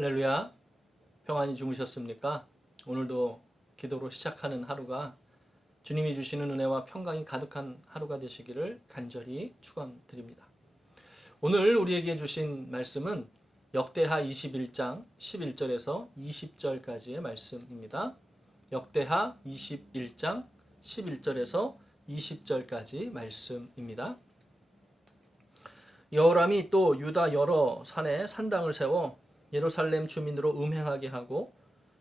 할렐루야. 평안히 주무셨습니까? 오늘도 기도로 시작하는 하루가 주님이 주시는 은혜와 평강이 가득한 하루가 되시기를 간절히 축원드립니다. 오늘 우리에게 주신 말씀은 역대하 21장 11절에서 20절까지의 말씀입니다. 역대하 21장 11절에서 20절까지 말씀입니다. 여호람이 또 유다 여러 산에 산당을 세워 예루살렘 주민으로 음행하게 하고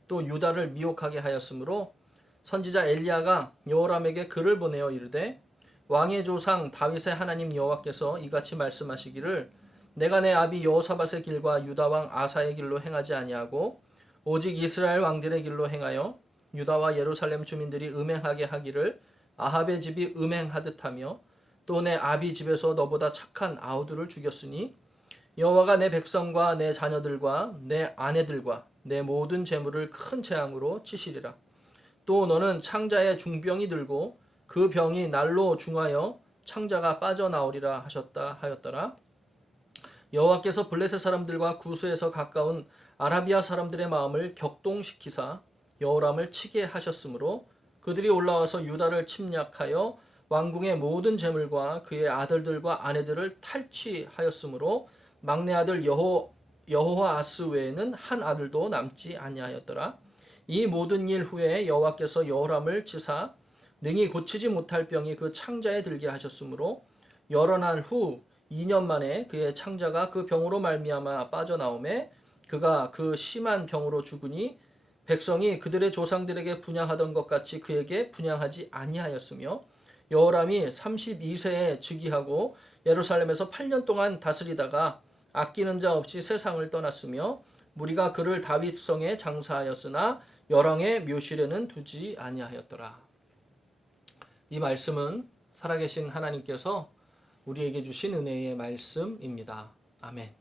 또 유다를 미혹하게 하였으므로 선지자 엘리야가 여호람에게 글을 보내어 이르되 왕의 조상 다윗의 하나님 여호와께서 이같이 말씀하시기를 내가 내 아비 여호사밧의 길과 유다 왕 아사의 길로 행하지 아니하고 오직 이스라엘 왕들의 길로 행하여 유다와 예루살렘 주민들이 음행하게 하기를 아합의 집이 음행하듯 하며 또 내 아비 집에서 너보다 착한 아우들을 죽였으니 여호와가 내 백성과 내 자녀들과 내 아내들과 내 모든 재물을 큰 재앙으로 치시리라. 또 너는 창자에 중병이 들고 그 병이 날로 중하여 창자가 빠져나오리라 하였더라. 여호와께서 블레셋 사람들과 구스에서 가까운 아라비아 사람들의 마음을 격동시키사 여호람을 치게 하셨으므로 그들이 올라와서 유다를 침략하여 왕궁의 모든 재물과 그의 아들들과 아내들을 탈취하였으므로 막내 아들 여호와하스 외에는 한 아들도 남지 아니하였더라. 이 모든 일 후에 여호와께서 여호람을 치사 능히 고치지 못할 병이 그 창자에 들게 하셨으므로 여러 날 후 2년 만에 그의 창자가 그 병으로 말미암아 빠져나오매 그가 그 심한 병으로 죽으니 백성이 그들의 조상들에게 분향하던 것 같이 그에게 분향하지 아니하였으며 여호람이 32세에 즉위하고 예루살렘에서 8년 동안 다스리다가 아끼는 자 없이 세상을 떠났으며 무리가 그를 다윗성에 장사하였으나 열왕의 묘실에는 두지 아니하였더라. 이 말씀은 살아계신 하나님께서 우리에게 주신 은혜의 말씀입니다. 아멘.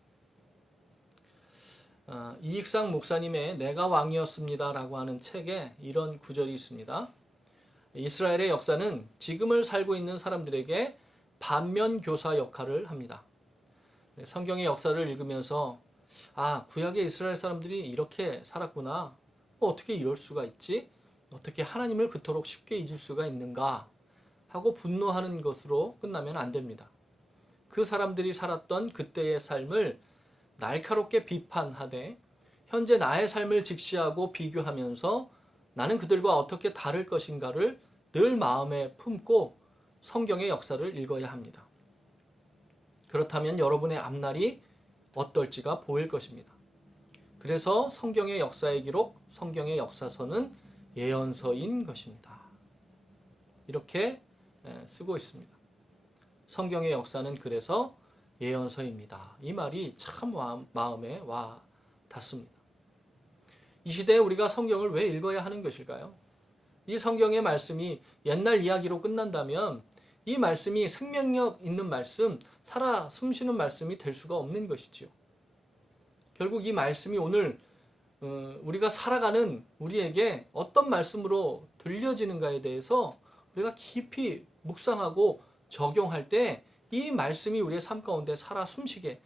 이익상 목사님의 내가 왕이었습니다 라고 하는 책에 이런 구절이 있습니다. 이스라엘의 역사는 지금을 살고 있는 사람들에게 반면교사 역할을 합니다. 성경의 역사를 읽으면서 구약의 이스라엘 사람들이 이렇게 살았구나. 어떻게 이럴 수가 있지? 어떻게 하나님을 그토록 쉽게 잊을 수가 있는가? 하고 분노하는 것으로 끝나면 안 됩니다. 그 사람들이 살았던 그때의 삶을 날카롭게 비판하되 현재 나의 삶을 직시하고 비교하면서 나는 그들과 어떻게 다를 것인가를 늘 마음에 품고 성경의 역사를 읽어야 합니다. 그렇다면 여러분의 앞날이 어떨지가 보일 것입니다. 그래서 성경의 역사의 기록, 성경의 역사서는 예언서인 것입니다. 이렇게 쓰고 있습니다. 성경의 역사는 그래서 예언서입니다. 이 말이 참 마음에 와 닿습니다. 이 시대에 우리가 성경을 왜 읽어야 하는 것일까요? 이 성경의 말씀이 옛날 이야기로 끝난다면 이 말씀이 생명력 있는 말씀, 살아 숨쉬는 말씀이 될 수가 없는 것이지요. 결국 이 말씀이 오늘 우리가 살아가는 우리에게 어떤 말씀으로 들려지는가에 대해서 우리가 깊이 묵상하고 적용할 때 이 말씀이 우리의 삶 가운데 살아 숨쉬게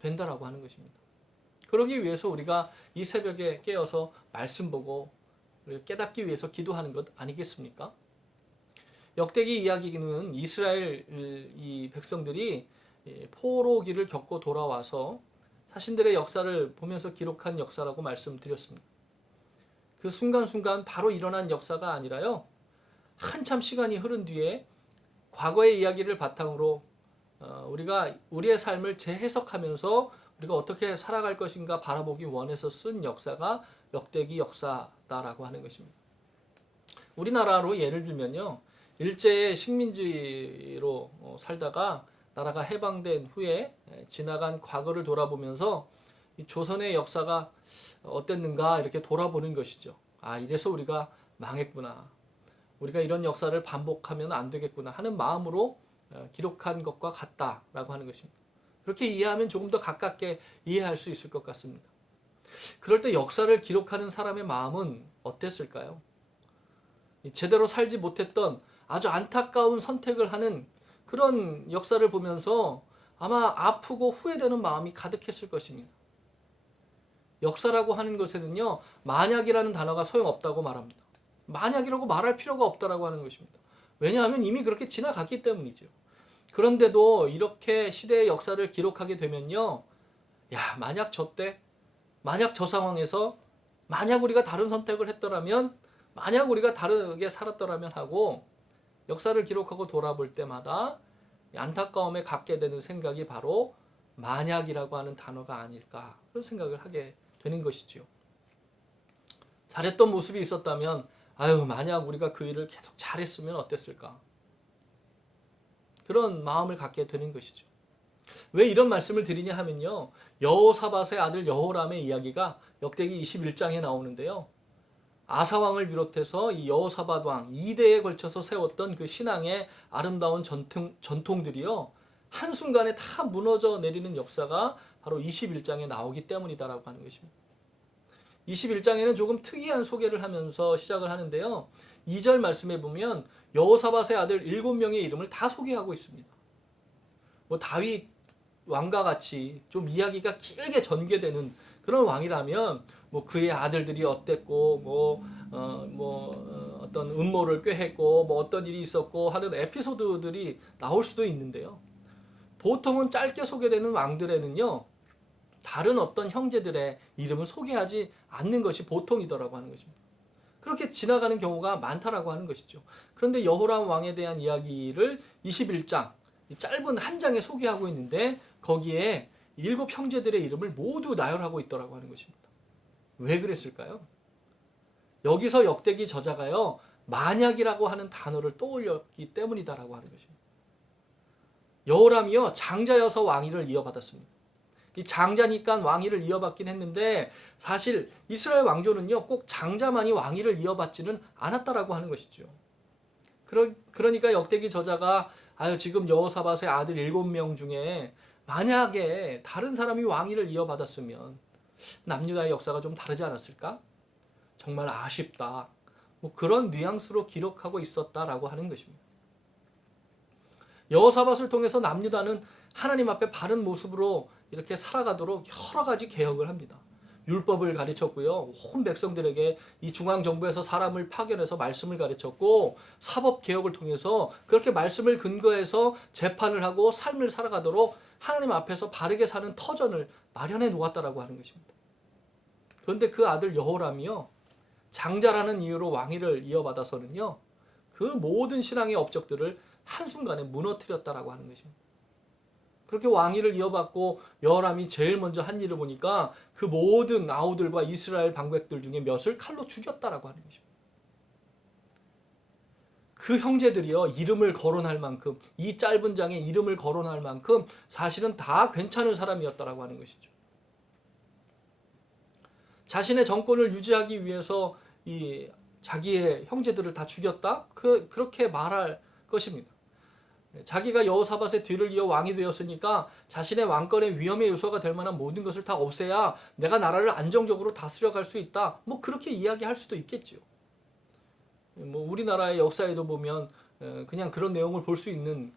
된다라고 하는 것입니다. 그러기 위해서 우리가 이 새벽에 깨어서 말씀 보고 깨닫기 위해서 기도하는 것 아니겠습니까? 역대기 이야기는 이스라엘 이 백성들이 포로기를 겪고 돌아와서 자신들의 역사를 보면서 기록한 역사라고 말씀드렸습니다. 그 순간순간 바로 일어난 역사가 아니라요. 한참 시간이 흐른 뒤에 과거의 이야기를 바탕으로 우리가 우리의 삶을 재해석하면서 우리가 어떻게 살아갈 것인가 바라보기 원해서 쓴 역사가 역대기 역사다라고 하는 것입니다. 우리나라로 예를 들면요. 일제의 식민지로 살다가 나라가 해방된 후에 지나간 과거를 돌아보면서 이 조선의 역사가 어땠는가 이렇게 돌아보는 것이죠. 이래서 우리가 망했구나. 우리가 이런 역사를 반복하면 안 되겠구나 하는 마음으로 기록한 것과 같다라고 하는 것입니다. 그렇게 이해하면 조금 더 가깝게 이해할 수 있을 것 같습니다. 그럴 때 역사를 기록하는 사람의 마음은 어땠을까요? 제대로 살지 못했던 아주 안타까운 선택을 하는 그런 역사를 보면서 아마 아프고 후회되는 마음이 가득했을 것입니다. 역사라고 하는 것에는요, 만약이라는 단어가 소용없다고 말합니다. 만약이라고 말할 필요가 없다라고 하는 것입니다. 왜냐하면 이미 그렇게 지나갔기 때문이죠. 그런데도 이렇게 시대의 역사를 기록하게 되면요, 야, 만약 저 상황에서, 만약 우리가 다른 선택을 했더라면, 만약 우리가 다르게 살았더라면 하고 역사를 기록하고 돌아볼 때마다 안타까움에 갖게 되는 생각이 바로 만약이라고 하는 단어가 아닐까, 그런 생각을 하게 되는 것이지요. 잘했던 모습이 있었다면, 아유, 만약 우리가 그 일을 계속 잘했으면 어땠을까, 그런 마음을 갖게 되는 것이죠. 왜 이런 말씀을 드리냐 하면요, 여호사밧의 아들 여호람의 이야기가 역대기 21장에 나오는데요, 아사왕을 비롯해서 이 여호사밧 왕 2대에 걸쳐서 세웠던 그 신앙의 아름다운 전통들이요, 한순간에 다 무너져 내리는 역사가 바로 21장에 나오기 때문이다라고 하는 것입니다. 21장에는 조금 특이한 소개를 하면서 시작을 하는데요, 2절 말씀에 보면 여호사밧의 아들 7명의 이름을 다 소개하고 있습니다. 뭐 다윗 왕과 같이 좀 이야기가 길게 전개되는 그런 왕이라면 뭐 그의 아들들이 어땠고 어떤 음모를 꾀했고 뭐 어떤 일이 있었고 하는 에피소드들이 나올 수도 있는데요, 보통은 짧게 소개되는 왕들에는요, 다른 어떤 형제들의 이름을 소개하지 않는 것이 보통이더라고 하는 것입니다. 그렇게 지나가는 경우가 많다라고 하는 것이죠. 그런데 여호람 왕에 대한 이야기를 21장 짧은 한 장에 소개하고 있는데 거기에 7 형제들의 이름을 모두 나열하고 있더라고 하는 것입니다. 왜 그랬을까요? 여기서 역대기 저자가요, 만약이라고 하는 단어를 떠올렸기 때문이다라고 하는 것입니다. 여호람이요, 장자여서 왕위를 이어받았습니다. 이 장자니까 왕위를 이어받긴 했는데 사실 이스라엘 왕조는요, 꼭 장자만이 왕위를 이어받지는 않았다라고 하는 것이죠. 그러니까 역대기 저자가 지금 여호사밧의 아들 7명 중에 만약에 다른 사람이 왕위를 이어받았으면 남유다의 역사가 좀 다르지 않았을까? 정말 아쉽다. 뭐 그런 뉘앙스로 기록하고 있었다라고 하는 것입니다. 여호사밧을 통해서 남유다는 하나님 앞에 바른 모습으로 이렇게 살아가도록 여러 가지 개혁을 합니다. 율법을 가르쳤고요, 온 백성들에게 이 중앙정부에서 사람을 파견해서 말씀을 가르쳤고, 사법개혁을 통해서 그렇게 말씀을 근거해서 재판을 하고 삶을 살아가도록 하나님 앞에서 바르게 사는 터전을 마련해 놓았다라고 하는 것입니다. 그런데 그 아들 여호람이요, 장자라는 이유로 왕위를 이어받아서는요, 그 모든 신앙의 업적들을 한순간에 무너뜨렸다라고 하는 것입니다. 그렇게 왕위를 이어받고 여호람이 제일 먼저 한 일을 보니까 그 모든 아우들과 이스라엘 방백들 중에 몇을 칼로 죽였다라고 하는 것입니다. 그 형제들이요, 이름을 거론할 만큼, 이 짧은 장에 이름을 거론할 만큼 사실은 다 괜찮은 사람이었다라고 하는 것이죠. 자신의 정권을 유지하기 위해서 이 자기의 형제들을 다 죽였다? 그렇게 말할 것입니다. 자기가 여호사밧의 뒤를 이어 왕이 되었으니까 자신의 왕권의 위험의 요소가 될 만한 모든 것을 다 없애야 내가 나라를 안정적으로 다스려갈 수 있다, 뭐 그렇게 이야기할 수도 있겠죠. 뭐 우리나라의 역사에도 보면 그냥 그런 내용을 볼 수 있는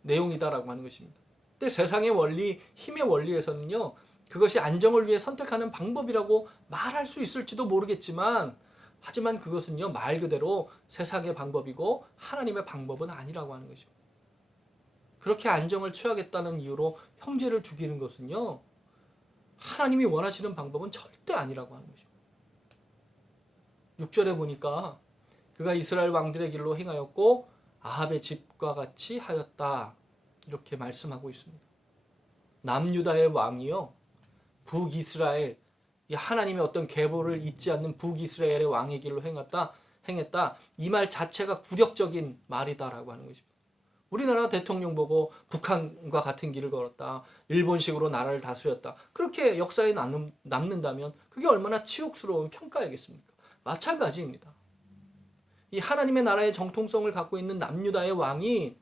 내용이다라고 하는 것입니다. 근데 세상의 원리, 힘의 원리에서는요, 그것이 안정을 위해 선택하는 방법이라고 말할 수 있을지도 모르겠지만, 하지만 그것은요, 말 그대로 세상의 방법이고 하나님의 방법은 아니라고 하는 것입니다. 그렇게 안정을 취하겠다는 이유로 형제를 죽이는 것은요, 하나님이 원하시는 방법은 절대 아니라고 하는 것입니다. 6절에 보니까 그가 이스라엘 왕들의 길로 행하였고 아합의 집과 같이 하였다, 이렇게 말씀하고 있습니다. 남유다의 왕이요, 북이스라엘, 하나님의 어떤 계보를 잊지 않는 북이스라엘의 왕의 길로 행했다. 이 말 자체가 굴욕적인 말이다라고 하는 것입니다. 우리나라 대통령 보고 북한과 같은 길을 걸었다, 일본식으로 나라를 다스렸다, 그렇게 역사에 남는다면 그게 얼마나 치욕스러운 평가이겠습니까? 마찬가지입니다. 이 하나님의 나라의 정통성을 갖고 있는 남유다의 왕이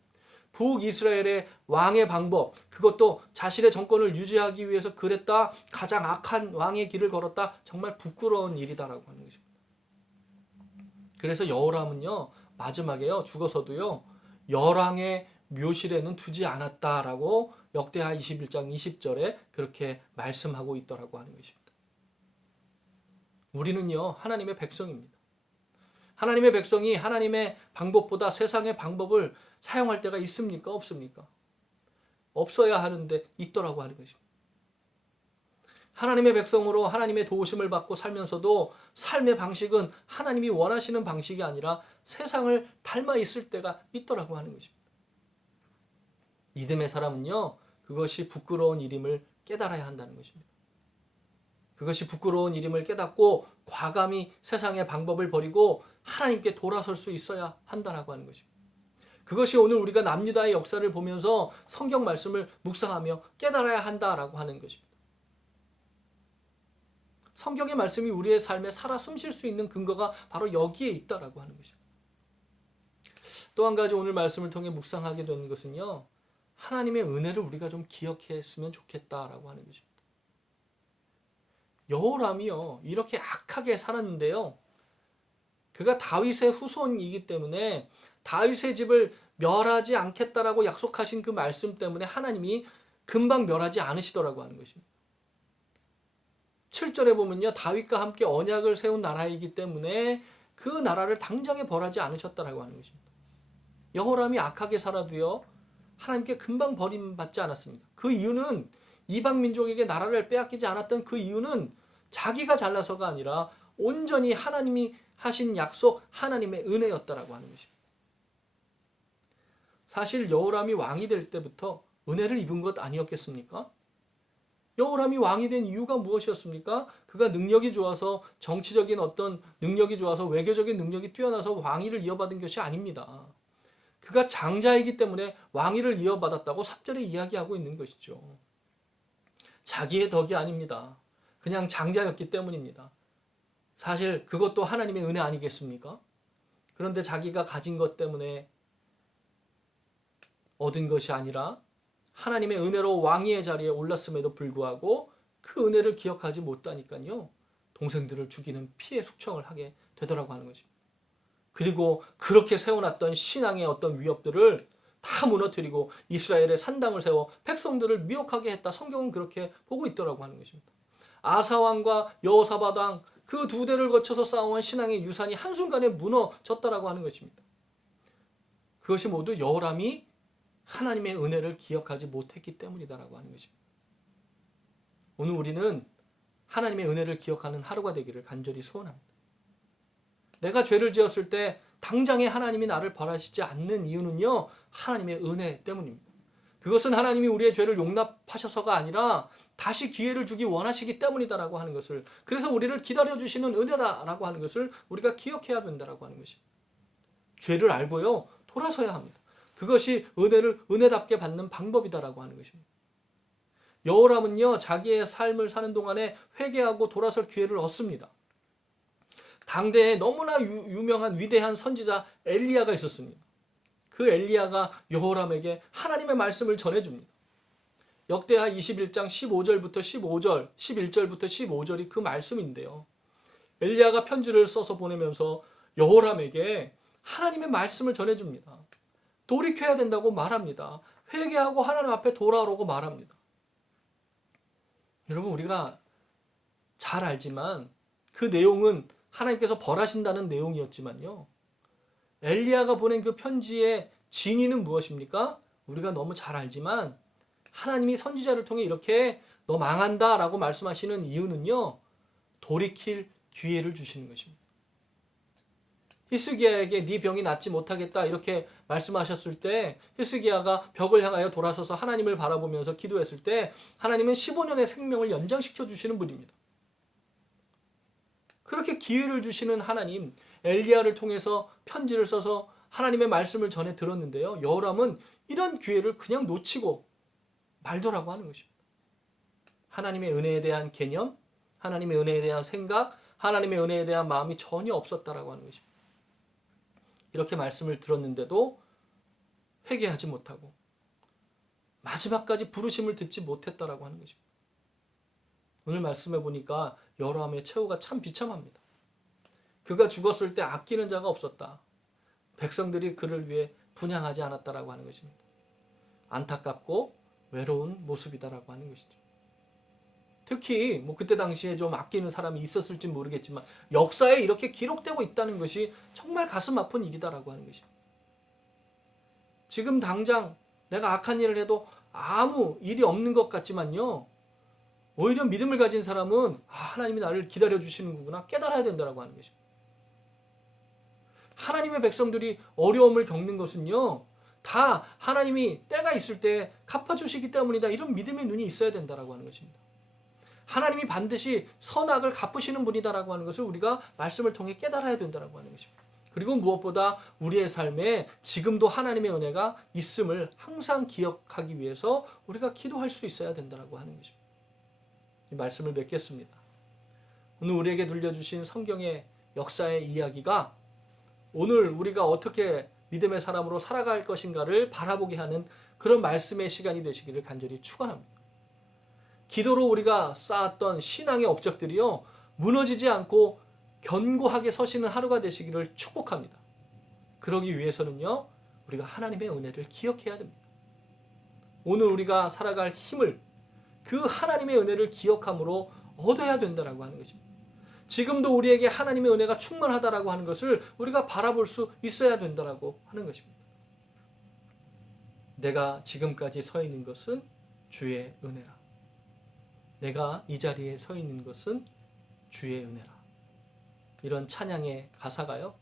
북이스라엘의 왕의 방법, 그것도 자신의 정권을 유지하기 위해서 그랬다, 가장 악한 왕의 길을 걸었다, 정말 부끄러운 일이다라고 하는 것입니다. 그래서 여호람은요, 마지막에요, 죽어서도요, 열왕의 묘실에는 두지 않았다라고 역대하 21장 20절에 그렇게 말씀하고 있더라고 하는 것입니다. 우리는요, 하나님의 백성입니다. 하나님의 백성이 하나님의 방법보다 세상의 방법을 사용할 때가 있습니까? 없습니까? 없어야 하는데 있더라고 하는 것입니다. 하나님의 백성으로 하나님의 도우심을 받고 살면서도 삶의 방식은 하나님이 원하시는 방식이 아니라 세상을 닮아 있을 때가 있더라고 하는 것입니다. 믿음의 사람은요, 그것이 부끄러운 일임을 깨달아야 한다는 것입니다. 그것이 부끄러운 일임을 깨닫고 과감히 세상의 방법을 버리고 하나님께 돌아설 수 있어야 한다라고 하는 것입니다. 그것이 오늘 우리가 남유다의 역사를 보면서 성경 말씀을 묵상하며 깨달아야 한다라고 하는 것입니다. 성경의 말씀이 우리의 삶에 살아 숨쉴 수 있는 근거가 바로 여기에 있다라고 하는 것입니다. 또 한 가지 오늘 말씀을 통해 묵상하게 되는 것은요, 하나님의 은혜를 우리가 좀 기억했으면 좋겠다라고 하는 것입니다. 여호람이요, 이렇게 악하게 살았는데요, 그가 다윗의 후손이기 때문에 다윗의 집을 멸하지 않겠다라고 약속하신 그 말씀 때문에 하나님이 금방 멸하지 않으시더라고 하는 것입니다. 7절에 보면요, 다윗과 함께 언약을 세운 나라이기 때문에 그 나라를 당장에 벌하지 않으셨다라고 하는 것입니다. 여호람이 악하게 살아도요, 하나님께 금방 버림받지 않았습니다. 그 이유는 이방 민족에게 나라를 빼앗기지 않았던 그 이유는 자기가 잘나서가 아니라 온전히 하나님이 하신 약속, 하나님의 은혜였다라고 하는 것입니다. 사실 여호람이 왕이 될 때부터 은혜를 입은 것 아니었겠습니까? 여호람이 왕이 된 이유가 무엇이었습니까? 그가 능력이 좋아서, 정치적인 어떤 능력이 좋아서, 외교적인 능력이 뛰어나서 왕위를 이어받은 것이 아닙니다. 그가 장자이기 때문에 왕위를 이어받았다고 3절에 이야기하고 있는 것이죠. 자기의 덕이 아닙니다. 그냥 장자였기 때문입니다. 사실 그것도 하나님의 은혜 아니겠습니까? 그런데 자기가 가진 것 때문에 얻은 것이 아니라 하나님의 은혜로 왕위의 자리에 올랐음에도 불구하고 그 은혜를 기억하지 못하니까요, 동생들을 죽이는 피해 숙청을 하게 되더라고 하는 것입니다. 그리고 그렇게 세워놨던 신앙의 어떤 위협들을 다 무너뜨리고 이스라엘의 산당을 세워 백성들을 미혹하게 했다. 성경은 그렇게 보고 있더라고 하는 것입니다. 아사왕과 여호사밧 왕, 그 두 대를 거쳐서 쌓아온 신앙의 유산이 한순간에 무너졌다라고 하는 것입니다. 그것이 모두 여호람이 하나님의 은혜를 기억하지 못했기 때문이다라고 하는 것입니다. 오늘 우리는 하나님의 은혜를 기억하는 하루가 되기를 간절히 소원합니다. 내가 죄를 지었을 때 당장에 하나님이 나를 벌하시지 않는 이유는요, 하나님의 은혜 때문입니다. 그것은 하나님이 우리의 죄를 용납하셔서가 아니라 다시 기회를 주기 원하시기 때문이다라고 하는 것을, 그래서 우리를 기다려주시는 은혜다라고 하는 것을 우리가 기억해야 된다라고 하는 것입니다. 죄를 알고요, 돌아서야 합니다. 그것이 은혜답게 받는 방법이다라고 하는 것입니다. 여호람은요, 자기의 삶을 사는 동안에 회개하고 돌아설 기회를 얻습니다. 당대에 너무나 유명한 위대한 선지자 엘리야가 있었습니다. 그 엘리야가 여호람에게 하나님의 말씀을 전해줍니다. 역대하 21장 15절부터 15절, 11절부터 15절이 그 말씀인데요. 엘리야가 편지를 써서 보내면서 여호람에게 하나님의 말씀을 전해줍니다. 돌이켜야 된다고 말합니다. 회개하고 하나님 앞에 돌아오라고 말합니다. 여러분, 우리가 잘 알지만 그 내용은 하나님께서 벌하신다는 내용이었지만요, 엘리야가 보낸 그 편지의 진위는 무엇입니까? 우리가 너무 잘 알지만 하나님이 선지자를 통해 이렇게 너 망한다 라고 말씀하시는 이유는요, 돌이킬 기회를 주시는 것입니다. 히스기야에게 네 병이 낫지 못하겠다 이렇게 말씀하셨을 때 히스기야가 벽을 향하여 돌아서서 하나님을 바라보면서 기도했을 때 하나님은 15년의 생명을 연장시켜 주시는 분입니다. 그렇게 기회를 주시는 하나님, 엘리야를 통해서 편지를 써서 하나님의 말씀을 전해 들었는데요, 여호람은 이런 기회를 그냥 놓치고 말더라고 하는 것입니다. 하나님의 은혜에 대한 개념, 하나님의 은혜에 대한 생각, 하나님의 은혜에 대한 마음이 전혀 없었다라고 하는 것입니다. 이렇게 말씀을 들었는데도 회개하지 못하고 마지막까지 부르심을 듣지 못했다라고 하는 것입니다. 오늘 말씀해 보니까 여호람의 최후가 참 비참합니다. 그가 죽었을 때 아끼는 자가 없었다. 백성들이 그를 위해 분향하지 않았다라고 하는 것입니다. 안타깝고 외로운 모습이다라고 하는 것이죠. 특히 뭐 그때 당시에 좀 아끼는 사람이 있었을지 모르겠지만 역사에 이렇게 기록되고 있다는 것이 정말 가슴 아픈 일이다라고 하는 것입니다. 지금 당장 내가 악한 일을 해도 아무 일이 없는 것 같지만요. 오히려 믿음을 가진 사람은 하나님이 나를 기다려 주시는 거구나 깨달아야 된다라고 하는 것입니다. 하나님의 백성들이 어려움을 겪는 것은요. 다 하나님이 때가 있을 때 갚아주시기 때문이다. 이런 믿음의 눈이 있어야 된다라고 하는 것입니다. 하나님이 반드시 선악을 갚으시는 분이다라고 하는 것을 우리가 말씀을 통해 깨달아야 된다라고 하는 것입니다. 그리고 무엇보다 우리의 삶에 지금도 하나님의 은혜가 있음을 항상 기억하기 위해서 우리가 기도할 수 있어야 된다라고 하는 것입니다. 이 말씀을 맺겠습니다. 오늘 우리에게 들려주신 성경의 역사의 이야기가 오늘 우리가 어떻게 믿음의 사람으로 살아갈 것인가를 바라보게 하는 그런 말씀의 시간이 되시기를 간절히 축원합니다. 기도로 우리가 쌓았던 신앙의 업적들이요 무너지지 않고 견고하게 서시는 하루가 되시기를 축복합니다. 그러기 위해서는요 우리가 하나님의 은혜를 기억해야 됩니다. 오늘 우리가 살아갈 힘을 그 하나님의 은혜를 기억함으로 얻어야 된다라고 하는 것입니다. 지금도 우리에게 하나님의 은혜가 충만하다라고 하는 것을 우리가 바라볼 수 있어야 된다라고 하는 것입니다. 내가 지금까지 서 있는 것은 주의 은혜라. 내가 이 자리에 서 있는 것은 주의 은혜라. 이런 찬양의 가사가요.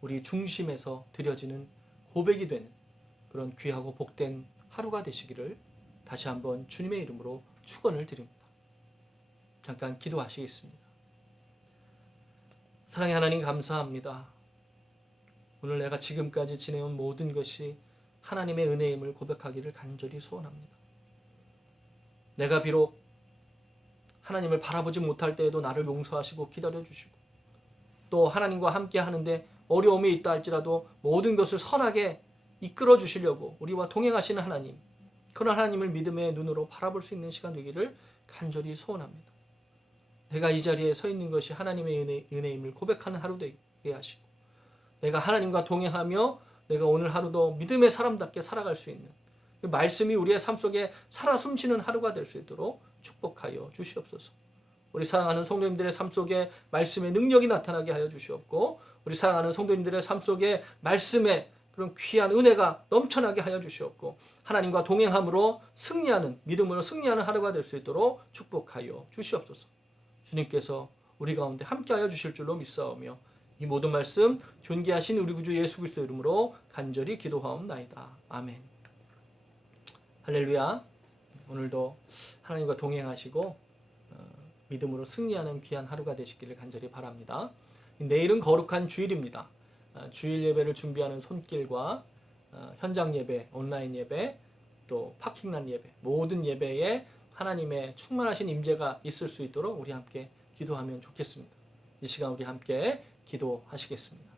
우리 중심에서 드려지는 고백이 되는 그런 귀하고 복된 하루가 되시기를 다시 한번 주님의 이름으로 축원을 드립니다. 잠깐 기도하시겠습니다. 사랑의 하나님 감사합니다. 오늘 내가 지금까지 지내온 모든 것이 하나님의 은혜임을 고백하기를 간절히 소원합니다. 내가 비록 하나님을 바라보지 못할 때에도 나를 용서하시고 기다려주시고 또 하나님과 함께 하는데 어려움이 있다 할지라도 모든 것을 선하게 이끌어 주시려고 우리와 동행하시는 하나님, 그런 하나님을 믿음의 눈으로 바라볼 수 있는 시간 되기를 간절히 소원합니다. 내가 이 자리에 서 있는 것이 하나님의 은혜임을 고백하는 하루 되게 하시고 내가 하나님과 동행하며 내가 오늘 하루도 믿음의 사람답게 살아갈 수 있는 그 말씀이 우리의 삶 속에 살아 숨쉬는 하루가 될 수 있도록 축복하여 주시옵소서. 우리 사랑하는 성도님들의 삶 속에 말씀의 능력이 나타나게 하여 주시옵고 우리 사랑하는 성도님들의 삶 속에 말씀의 그런 귀한 은혜가 넘쳐나게 하여 주시옵고 하나님과 동행함으로 승리하는 믿음으로 승리하는 하루가 될 수 있도록 축복하여 주시옵소서. 주님께서 우리 가운데 함께하여 주실 줄로 믿사오며 이 모든 말씀 존귀하신 우리 구주 예수 그리스도 이름으로 간절히 기도하옵나이다. 아멘. 할렐루야. 오늘도 하나님과 동행하시고 믿음으로 승리하는 귀한 하루가 되시기를 간절히 바랍니다. 내일은 거룩한 주일입니다. 주일 예배를 준비하는 손길과 현장 예배, 온라인 예배, 또 파킹란 예배, 모든 예배에 하나님의 충만하신 임재가 있을 수 있도록 우리 함께 기도하면 좋겠습니다. 이 시간 우리 함께 기도하시겠습니다.